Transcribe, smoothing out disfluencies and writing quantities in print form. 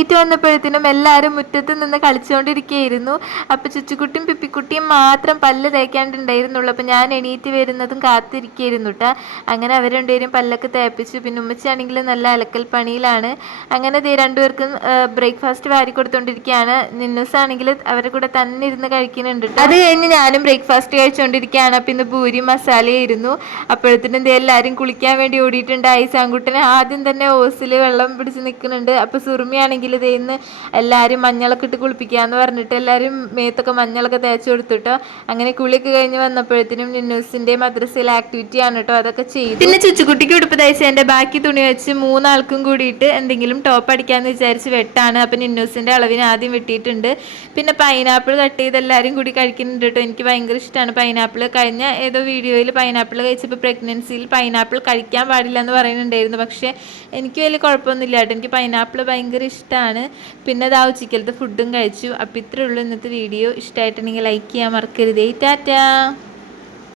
എണീറ്റ് വന്നപ്പോഴത്തേനും എല്ലാവരും മുറ്റത്ത് നിന്ന് കളിച്ചുകൊണ്ടിരിക്കുകയായിരുന്നു. അപ്പോൾ ചുച്ചുക്കുട്ടിയും പിപ്പിക്കുട്ടിയും മാത്രം പല്ല് തേക്കാണ്ടുണ്ടായിരുന്നുള്ളൂ. അപ്പോൾ ഞാൻ എണീറ്റ് വരുന്നതും കാത്തിരിക്കുകയായിരുന്നു കേട്ടോ. അങ്ങനെ അവർ രണ്ടുപേരും പല്ലൊക്കെ തേപ്പിച്ചു. പിന്നെ ഉമ്മച്ചാണെങ്കിൽ നല്ല അലക്കൽ പണിയിലാണ്. അങ്ങനെ രണ്ടുപേർക്കും ബ്രേക്ക്ഫാസ്റ്റ് വാരി കൊടുത്തുകൊണ്ടിരിക്കുകയാണ്. നിന്നൂസ് ആണെങ്കിൽ അവരുടെ കൂടെ തന്നെ ഇരുന്ന് കഴിക്കുന്നുണ്ട്. അത് കഴിഞ്ഞ് ഞാനും ബ്രേക്ക്ഫാസ്റ്റ് കഴിച്ചുകൊണ്ടിരിക്കുകയാണ്. അപ്പോൾ ഇന്ന് പൂരി മസാലയായിരുന്നു. അപ്പോഴത്തേനും എല്ലാവരും കുളിക്കാൻ വേണ്ടി ഓടിയിട്ടുണ്ട്. ഐസാൻകുട്ടനെ ആദ്യം തന്നെ ഓസിൽ വെള്ളം പിടിച്ച് നിൽക്കുന്നുണ്ട്. അപ്പോൾ സുറുമിയാണെങ്കിൽ ഇന്ന് എല്ലാവരും മഞ്ഞളൊക്കെ ഇട്ട് കുളിപ്പിക്കാമെന്ന് പറഞ്ഞിട്ട് എല്ലാവരും മേത്തൊക്കെ മഞ്ഞളൊക്കെ തേച്ച് കൊടുത്തിട്ടോ. അങ്ങനെ കുളിയൊക്കെ കഴിഞ്ഞ് വന്നപ്പോഴത്തേനും നിന്നൂസിൻ്റെ മദ്രസയിലെ ആക്ടിവിറ്റിയാണ് കേട്ടോ, അതൊക്കെ ചെയ്തു. പിന്നെ ചുച്ചുകുട്ടിക്ക് ഉടുപ്പ് തയ്ച്ചതിൻ്റെ ബാക്കി തുണി വെച്ച് മൂന്നാൾക്കും കൂടിയിട്ട് എന്തെങ്കിലും ടോപ്പ് അടിക്കാമെന്ന് വിചാരിച്ച് വെട്ടാണ്. അപ്പം നിന്നൂസിൻ്റെ അളവിന് ആദ്യം വെട്ടിയിട്ടുണ്ട്. പിന്നെ പൈനാപ്പിൾ കട്ട് ചെയ്ത് എല്ലാവരും കൂടി കഴിക്കുന്നുണ്ട് കേട്ടോ. എനിക്ക് ഭയങ്കര ഇഷ്ടമാണ് പൈനാപ്പിൾ. കഴിഞ്ഞ ഏതോ വീഡിയോയിൽ പൈനാപ്പിൾ കഴിച്ചപ്പോൾ പ്രഗ്നൻസിയിൽ പൈനാപ്പിൾ കഴിക്കാൻ പാടില്ല എന്ന് പറയുന്നുണ്ടായിരുന്നു. പക്ഷേ എനിക്ക് വലിയ കുഴപ്പമൊന്നുമില്ല കേട്ടോ. എനിക്ക് പൈനാപ്പിൾ ഭയങ്കര ഇഷ്ടമാണ്. പിന്നെ അതാ ഉച്ചക്കലത്തെ ഫുഡും കഴിച്ചു. അപ്പോൾ ഇത്രയേ ഉള്ളൂ ഇന്നത്തെ വീഡിയോ. ഇഷ്ടമായിട്ടുണ്ടെങ്കിൽ ലൈക്ക് ചെയ്യാൻ മറക്കരുതേ. ടാറ്റാ.